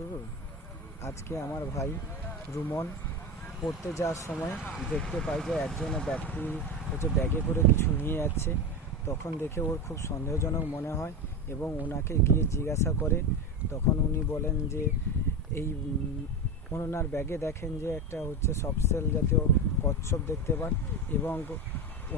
শুরু। আজকে আমার ভাই রুমন পড়তে যাওয়ার সময় দেখতে পাই যে একজন ব্যক্তি ব্যাগে করে কিছু নিয়ে যাচ্ছে। তখন দেখে ওর খুব সন্দেহজনক মনে হয় এবং ওনাকে গিয়ে জিজ্ঞাসা করে। তখন উনি বলেন যে এই ওনার ব্যাগে দেখেন যে একটা সফটশেল জাতীয় কচ্ছপ দেখতে পান এবং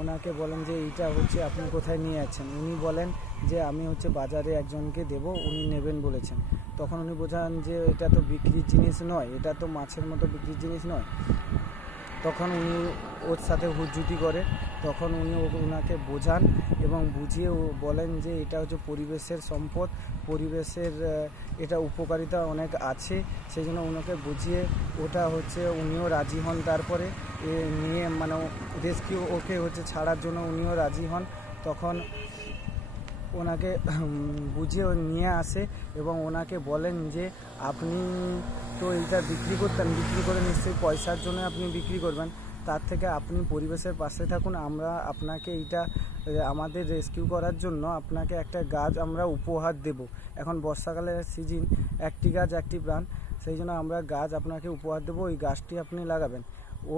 ওনাকে বলেন যে এইটা আপনি কোথায় নিয়ে যাচ্ছেন। উনি বলেন যে আমি বাজারে একজনকে দেব, উনি নেবেন বলেছেন। তখন উনি বোঝান যে এটা তো বিক্রির জিনিস নয়, এটা তো মাছের মতো বিক্রির জিনিস নয়। তখন উনি ওর সাথে হুজ্জুতি করে। তখন উনি ওনাকে বোঝান এবং বুঝিয়ে বলেন যে এটা পরিবেশের সম্পদ, পরিবেশের এটা উপকারিতা অনেক আছে। সেই জন্য ওনাকে বুঝিয়ে ওটা উনিও রাজি হন। তারপরে নিয়ে রেস্কিউ ওকে ছাড়ার জন্য উনিও রাজি হন। তখন ওনাকে বুঝিয়ে নিয়ে আসে এবং ওনাকে বলেন যে আপনি তো এইটা বিক্রি করতেন, বিক্রি করে নিশ্চয়ই পয়সার জন্য আপনি বিক্রি করবেন, তার থেকে আপনি পরিবেশের পাশে থাকুন। আমরা আপনাকে এইটা আমাদের রেস্কিউ করার জন্য আপনাকে একটা গাছ আমরা উপহার দেব। এখন বর্ষাকালের সিজন, একটি গাছ একটি প্রাণ, সেই জন্য আমরা গাছ আপনাকে উপহার দেবো, ওই গাছটি আপনি লাগাবেন। ও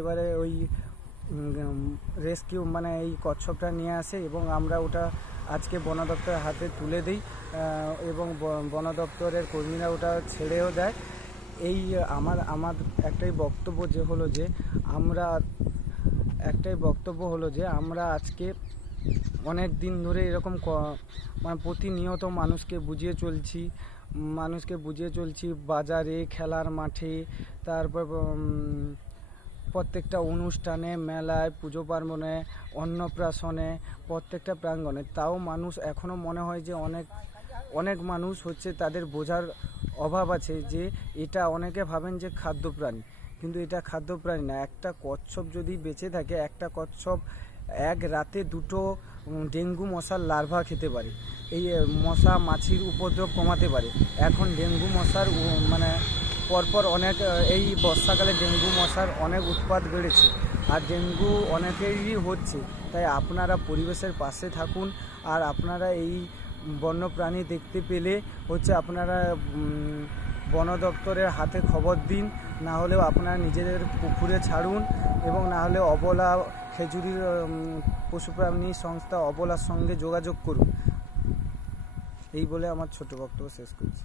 এবারে ওই রেস্কিউ এই কচ্ছপটা নিয়ে আসে এবং আমরা ওটা আজকে বন দপ্তরের হাতে তুলে দিই এবং বন দপ্তরের কর্মীরা ওটা ছেড়েও দেয়। এই আমার একটাই বক্তব্য যে আমরা আজকে অনেক দিন ধরে এরকম প্রতিনিয়ত মানুষকে বুঝিয়ে চলছি বাজারে, খেলার মাঠে, তারপর প্রত্যেকটা অনুষ্ঠানে, মেলায়, পুজো পার্বণে, অন্নপ্রাশনে, প্রত্যেকটা প্রাঙ্গণে। তাও মানুষ এখনও মনে হয় যে অনেক মানুষ তাদের বোঝার অভাব আছে যে এটা, অনেকে ভাবেন যে খাদ্য প্রাণী, কিন্তু এটা খাদ্য প্রাণী না। একটা কচ্ছপ যদি বেঁচে থাকে, একটা কচ্ছপ এক রাতে 2টো ডেঙ্গু মশার লার্ভা খেতে পারে। এই মশা মাছির উপদ্রব কমাতে পারে। এখন ডেঙ্গু মশার পরপর অনেক, এই বর্ষাকালে ডেঙ্গু মশার অনেক উৎপাত বেড়েছে আর ডেঙ্গু অনেকেরই হচ্ছে। তাই আপনারা পরিবেশের পাশে থাকুন আর আপনারা এই বন্যপ্রাণী দেখতে পেলে আপনারা বন দপ্তরের হাতে খবর দিন, না হলেও আপনারা নিজেদের পুকুরে ছাড়ুন এবং না হলে অবলা খেজুরির পশুপ্রাণী সংস্থা অবলার সঙ্গে যোগাযোগ করুন। এই বলে আমার ছোট বক্তব্য শেষ করছি।